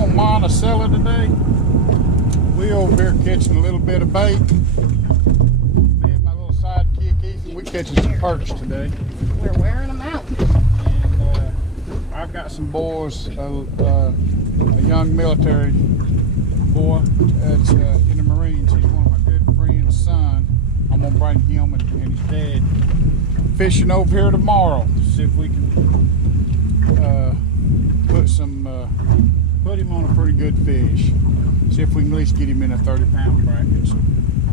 on Monticello today. We over here catching a little bit of bait. Me and my little sidekick Ethan, we catching some perch today. We're wearing them out. And I've got some boys, a young military boy that's in the Marines. He's one of my good friend's son. I'm gonna bring him and his dad fishing over here tomorrow. See if we can put him on a pretty good fish. See if we can at least get him in a 30-pound bracket. So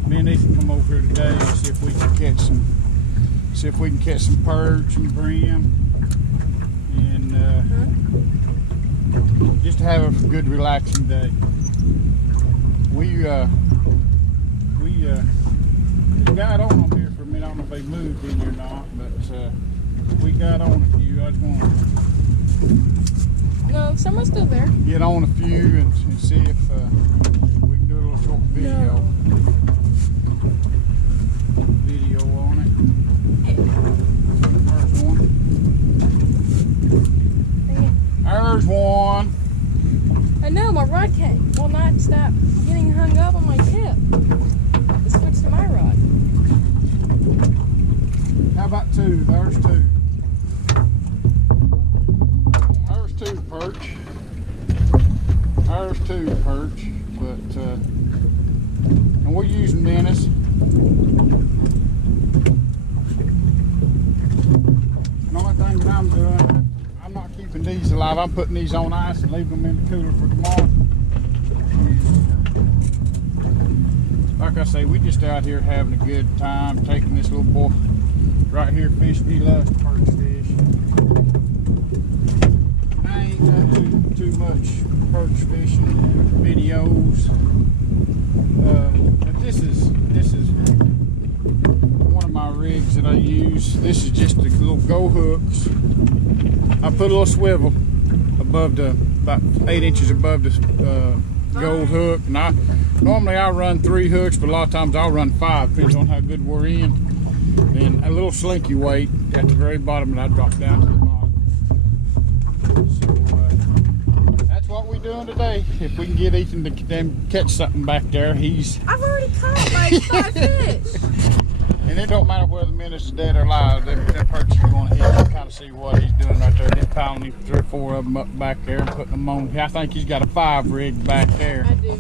me and Ethan come over here today and see if we can catch some perch and brim, and just to have a good relaxing day. We got on them here for a minute. I don't know if they moved in here or not, but we got on a few. I just want No, some are still there. to get on a few and see if we can do a little short video. Video on it. There's one. There's one. I know, my rod will not stop getting hung up on my tip. Let's switch to my rod. How about two? There's two. There's two perch. There's two perch, but and we're using minnows. And the only thing that I'm doing, I'm not keeping these alive. I'm putting these on ice and leaving them in the cooler for tomorrow. Like I say, we just out here having a good time, taking this little boy right here fishing. He loves perch fish. I ain't done too much perch fishing videos, but this is one of my rigs that I use. This is just the little go hooks. I put a little swivel above about 8 inches above the gold hook, and normally I run 3 hooks, but a lot of times I'll run 5, depends on how good we're in. And a little slinky weight at the very bottom, and I drop down to the bottom. So that's what we're doing today. If we can get Ethan to catch something back there, I've already caught like 5 fish. And it don't matter whether the minnows are dead or alive. That perch is going to hit. You kind of see what he's doing right there. He's piling 3 or 4 of them up back there and putting them on. I think he's got a 5 rig back there. I do.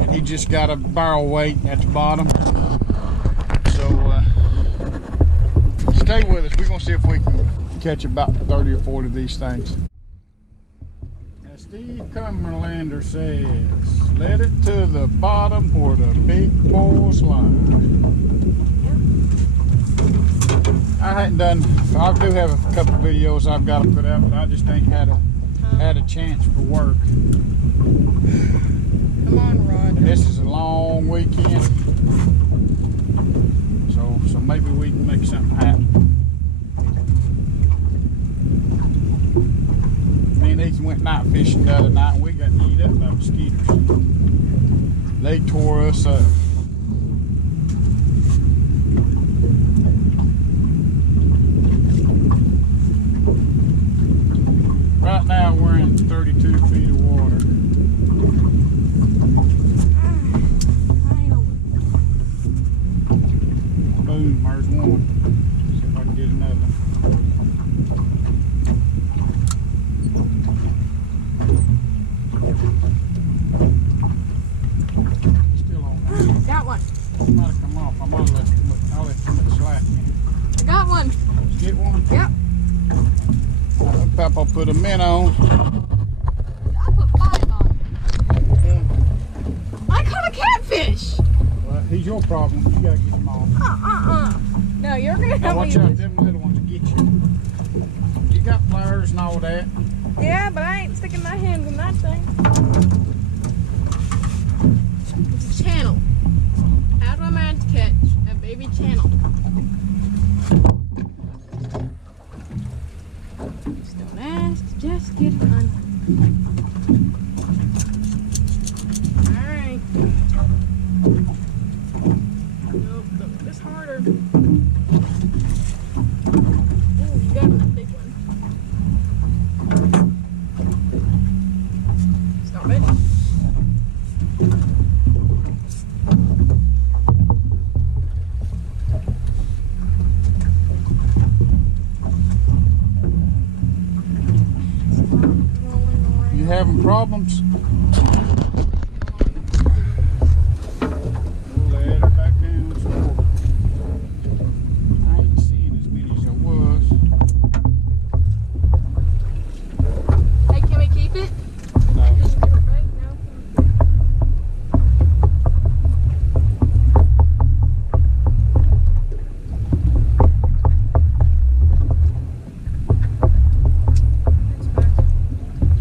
And he just got a barrel weight at the bottom. So stay with us. We're going to see if we can catch about 30 or 40 of these things. Now Steve Cumberlander says, let it to the bottom where the big boys lie. I hadn't done, I do have a couple videos I've got to put out, but I just ain't had a chance for work. Come on, Rod. And this is a long weekend, so maybe we can make something happen. Me and Ethan went night fishing the other night, and we got eat up by mosquitoes. They tore us up. Right now we're in 32 feet of water. Boom, there's one. See if I can get another. Still on there. Got one. It might have come off. I might have left too much slack in. I got one. Did you get one? Yep. Papa put a minnow. I put 5 on. I caught a catfish. Well, he's your problem. You gotta get him off. No, you're gonna Now help watch me. out, them little ones will get you. You got pliers and all that. Yeah, but I ain't sticking my hands in that thing. It's a channel. How do I manage to catch a baby channel? Just don't ask, just get done. Alright. Nope, this harder. Oh, you got a big one. Stop it. having problems, we'll let it back down some more. I ain't seeing as many as I was. Hey, can we keep it? No. Can you give it back? No. That's back.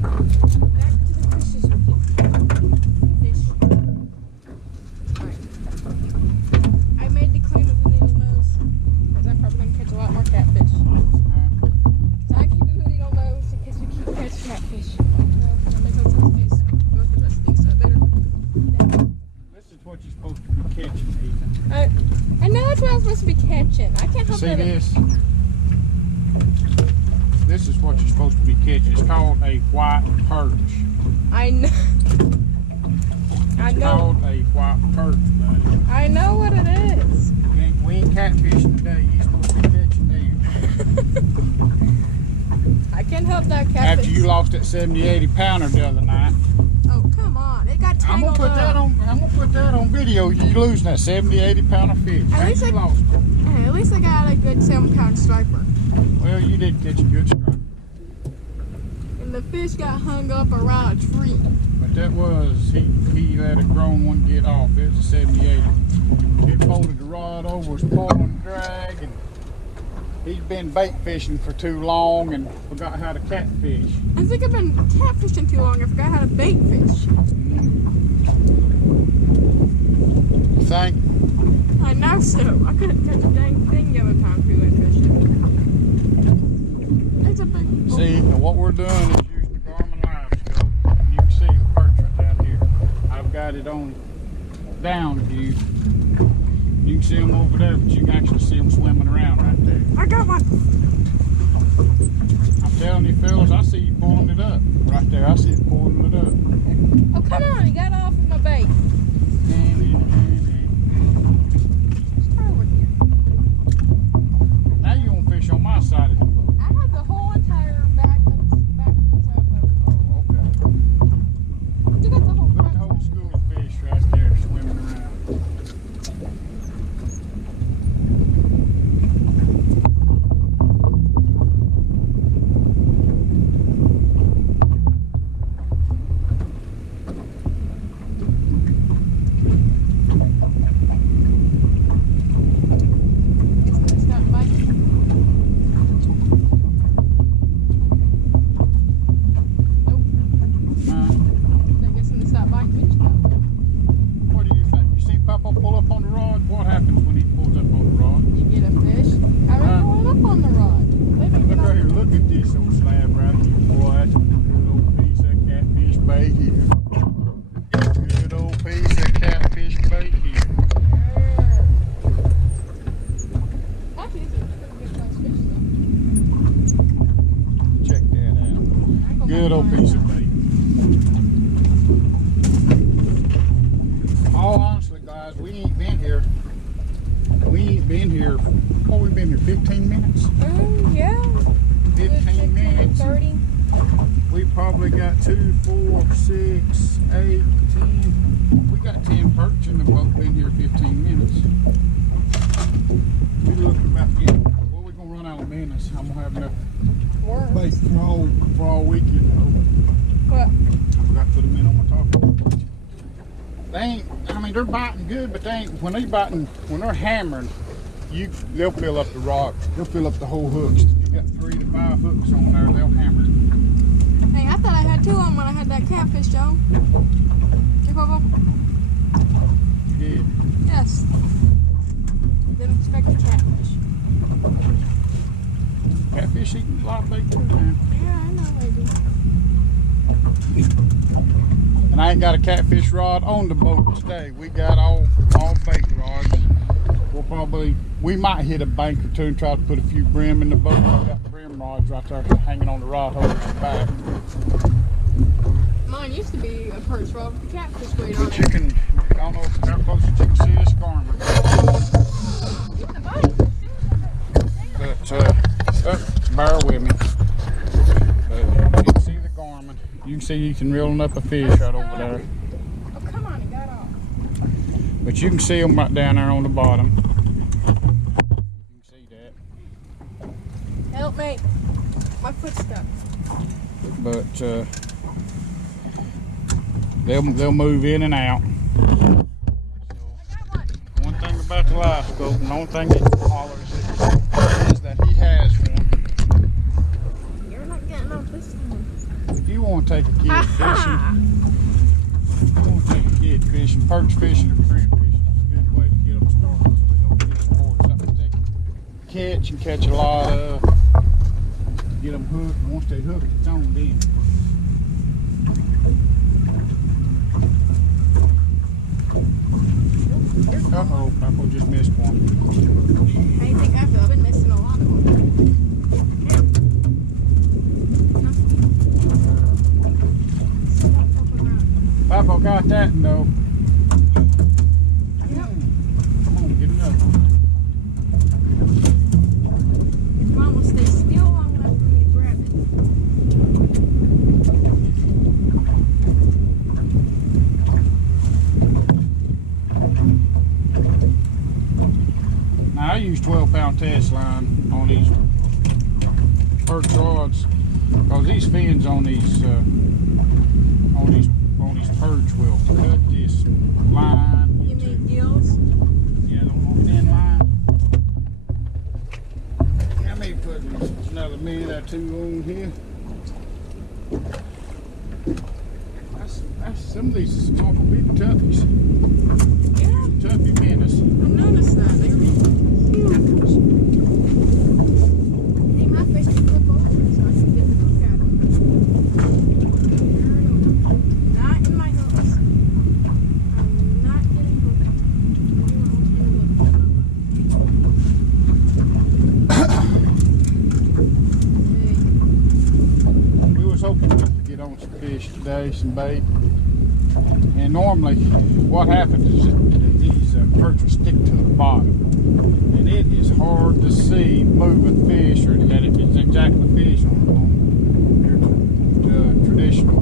Back to the fishes with you. Fish. Alright. I made the claim of the needle nose. Because I'm probably going to catch a lot more catfish. So I keep the needle nose in case we keep catching catfish. Well, that makes no sense in case both of us think so. I better. This is what you're supposed to be catching, Ethan. I know that's what I'm supposed to be catching. I can't help See it. this? This is what you're supposed to be catching. It's called a white perch. I know. I It's know. called a white perch, buddy. I know what it is. We ain't catfishing today. You're supposed to be catching them. I can't help that catfish. After you lost that 70, 80 pounder the other night. Oh, come on. It got I'm tangled gonna put that on video. You losing that 70, 80 pounder fish. At least You I- lost it. Hey, at least I got a good 7-pound striper. Well, you did catch a good strike. And the fish got hung up around a tree. But that was, he let a grown one get off. It was a 70, 80. It folded the rod over, was pulling drag, and he's been bait fishing for too long and forgot how to catfish. I think I've been catfishing too long. I forgot how to bait fish. You think? I know so. I couldn't catch a dang thing the other time we went fishing. It's a big. See, and what we're doing is using the Garmin Livescope. You can see the perch right down here. I've got it on down view. You can see them over there, but you can actually see them swimming around right there. I got one. I'm telling you, fellas, I see you pulling it up. Right there, I see you pulling it up. Oh, come on. You got off of my bait. Let's try over here. Now you want to fish on my side of the boat. I have the whole entire back of the boat. Oh, okay. You got the whole Look at front the whole side. school of fish right there swimming around. It's gonna start biting. Nope. I guess I'm gonna stop biting fish now. What do you think? You see Papa pull up on the rod? What happens when he pulls up on the rod? You get a fish. I already pulled up on the rod. Wait a minute. Look right here. Look at this old slab right here. Boy, that's a good old piece of catfish bait here. Good old piece of catfish bait here. Actually, this is a pretty good sized fish though. Check that out. I ain't gonna Good have old to piece find of bait. All honestly, guys, we ain't been here. Oh, we've been here 15 minutes. Yeah. 15 minutes. 30. We probably got 2, 4, 6, 8, 10. We got 10 perch in the boat. Been here 15 minutes. We looking about getting. Well, we're gonna run out of minutes. I'm gonna have enough Worms. bait for all weekend. What? I forgot to put them in on my taco. They ain't. I mean, they're biting good, but they ain't. When they're hammering, they'll fill up the rod. They'll fill up the whole hooks. You got 3 to 5 hooks on there. They'll hammer. Hey, I thought I had 2 on when I had that catfish, Joe. Hey, Papa. You did. Yes. Didn't expect a catfish. Catfish eating a lot of bait too, man. Yeah, I know they do. And I ain't got a catfish rod on the boat today. We got all bait rods. We might hit a bank or two and try to put a few brim in the boat. We got brim rods right there hanging on the rod holders back. Mine used to be a perch rod with a catfish weight on But it. you can, I don't know how close you can see this Garmin. Getting a bite. But bear with me. But you can see the Garmin. You can see Ethan reeling up a fish right over there. Oh, come on, it got off. But you can see them right down there on the bottom. You can see that. Help me. My foot's stuck. But they'll move in and out. I got one. One thing about the Livescope, and the only thing that hollers it is that he has one. You're not getting off this one. If you want to take a kid fishing, perch fishing or shrimp fishing, it's a good way to get them started so they don't get bored. Something they can catch and catch a lot of. Get them hooked, and once they hook, it's on then. Uh-oh, Papa just missed one. How do you think I feel? I've been missing a lot of them. Stop fucking around. Papa got that, no. Yep. Come on, get another one. If Mom will stay still long enough for me to grab it. Now I use 12-pound test line on these perch rods because these fins on these perch will cut this line. You mean gills? Yeah, the little thin line. I may put another minute or two on here. That's some of these are small big tuffies. Yeah. Tuffy minnows. I noticed that. They're huge. I think my fish can flip over so I can get the hook out of them. Not in my hooks. I'm not getting hooked. We was hoping to get on some fish today, some bait. And normally what happens is that these perch will stick to the bottom. And it is hard to see moving fish or that if it's exactly fish on your traditional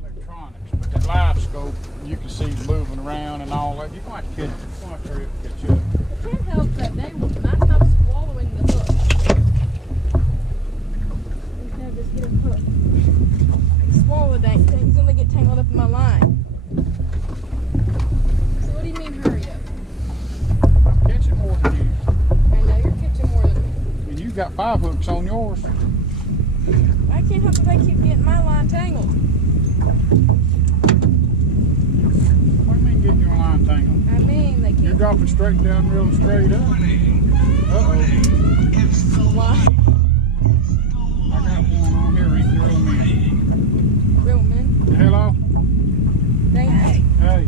electronics. But the Livescope, you can see moving around and all that. You might catch up. I can't help that they will not stop swallowing the hook. Instead of just getting hooked. They swallow the dang thing. He's gonna get tangled up in my line. So what do you mean hurry up? I'm catching more than you. I know you're catching more than me. And you got 5 hooks on yours. I can't help that they keep getting my line tangled. What do you mean getting your line tangled? I mean, they You're keep dropping straight down, real straight up. Uh-oh. why? I got one on here, Ricky, real man. Real men. Hello? Dang it. Hey.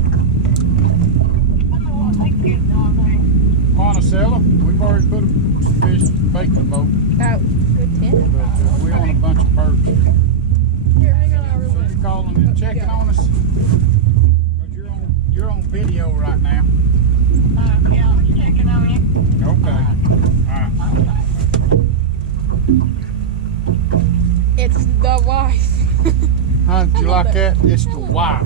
Monticello, we've already put some fish bait in the boat, About good 10. but we want a bunch of perch. Here, hang on, I'll reel So it. you're calling and checking on us? 'Cause you're on video right now. Yeah, I'm checking on you. Okay. Alright. It's the wife. Huh? Do you like that? It's the wife.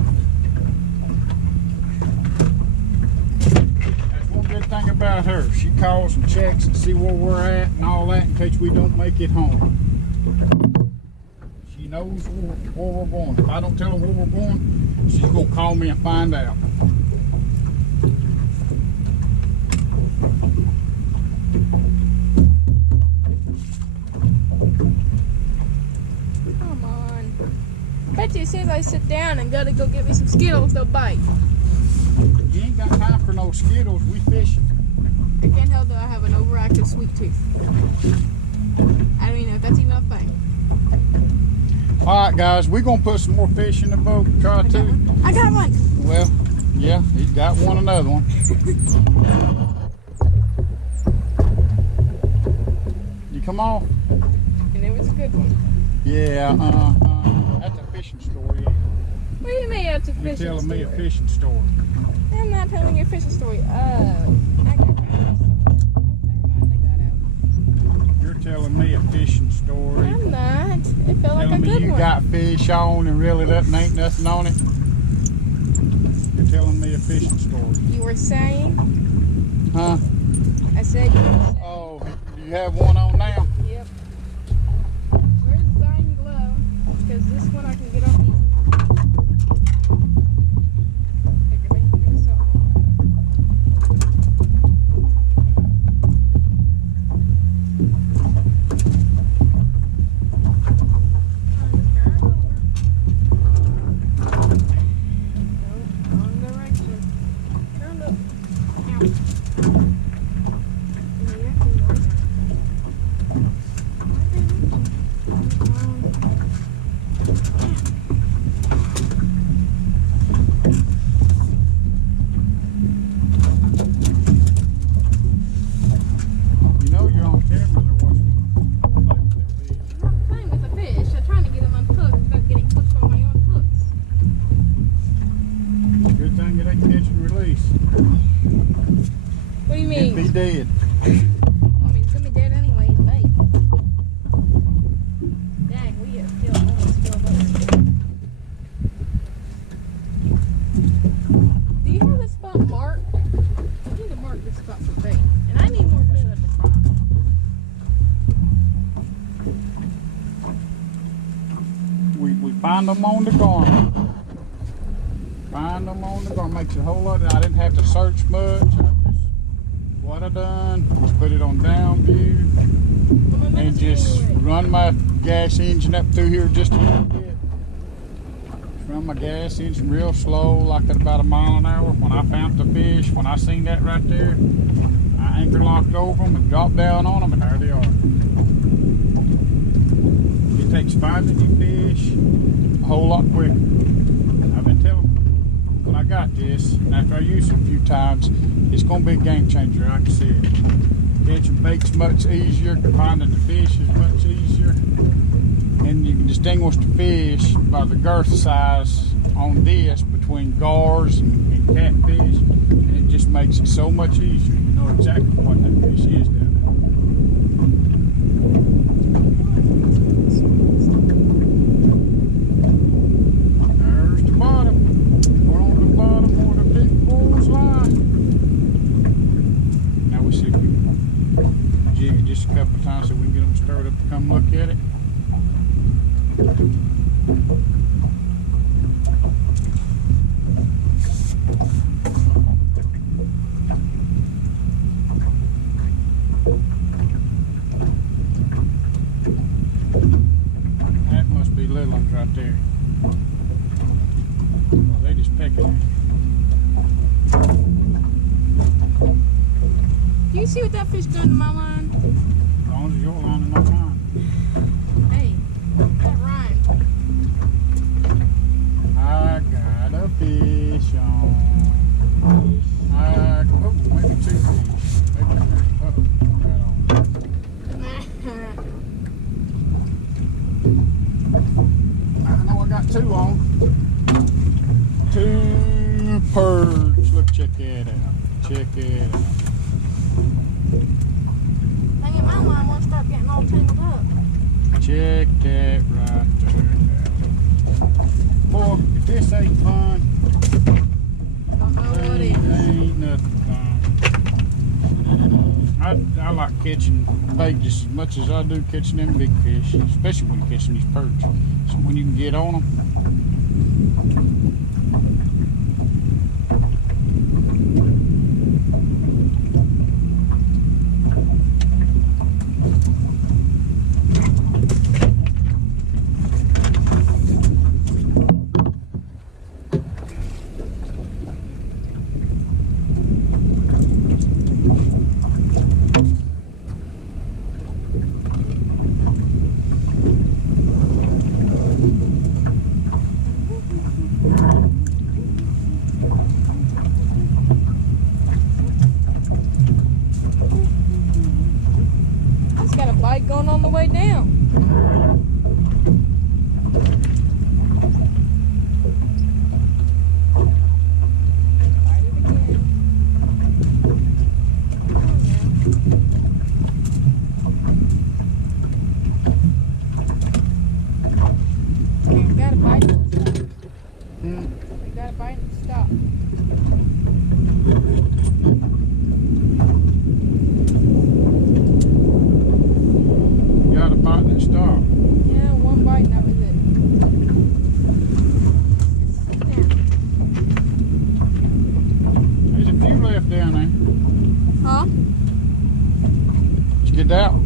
That's one good thing about her. She calls and checks and see where we're at and all that in case we don't make it home. She knows where we're going. If I don't tell her where we're going, she's going to call me and find out. Come on. Bet you as soon as I sit down and gotta go get me some Skittles, they'll bite. You ain't got time for no Skittles. We fishing. I can't help that I have an overactive sweet tooth. I don't even know if that's even a thing. All right, guys, we're going to put some more fish in the boat. Try to. I got one. Well, yeah, he's got another one. You come off? And it was a good one. Yeah, that's a fishing story. What do you mean it's a You're fishing telling story? me a fishing story. I'm not telling you a fishing story. I got rabbits. Oh, never mind, they got out. You're telling me a fishing story. I'm not. It felt like a Telling me good you one. got fish on and really ain't nothing on it. You're telling me a fishing story. You were saying? Huh? I said you were saying. Oh, do you have one on now? Yep. Where's thine glove? Because this one I can get off easy. Here, go back and get this off. You know you're on camera. They're watching you play with that fish. I'm not playing with the fish. I'm trying to get them unhooked without getting hooked on my own hooks. Good thing it ain't catch and release. What do you He'd mean? be dead. I mean, he's gonna be dead anyway. He's bait. Dang, we have killed almost killed us. Do you have this spot marked? I need to mark this spot for bait. And I need more minutes. We find them on the Garmin. Find them on the Garmin. Makes it a whole lot. I didn't have to search much. What I done was put it on down view and just run my gas engine up through here just a little bit. Just run my gas engine real slow, like at about a mile an hour. When I found the fish, when I seen that right there, I anchor locked over them and dropped down on them, and there they are. It takes finding your fish a whole lot quicker. I've been telling them when I got this, and after I used it a few times, it's going to be a game changer, I can see it. Catching bait's much easier, finding the fish is much easier, and you can distinguish the fish by the girth size on this between gars and catfish, and it just makes it so much easier. You know exactly what that fish is down there. There's the bottom. We're on the bottom where the big bulls lie. Now we see if we can jig it just a couple of times so we can get them stirred up to come look at it. That must be little ones right there. Well, they just pecking at it. Do you see what that fish done to my line? As long as your line and not mine. Hey, that rhymed. I got a fish on. Oh, maybe two fish. Maybe three. Oh, right on. I know I got two on. Two perch. Look, check it out. Check it out. Dang it, my line won't stop getting all tangled up. Check that right there. Boy, if this ain't fun, I don't know what it is. ain't nothing fun. I like catching bait just as much as I do catching them big fish, especially when you're catching these perch. So when you can get on them. It's got a bite going on the way down. Bite it again. Come on now. it stopped. Yeah, one bite and that was it. Sit down. There's a few left down there. Huh? Did you get that?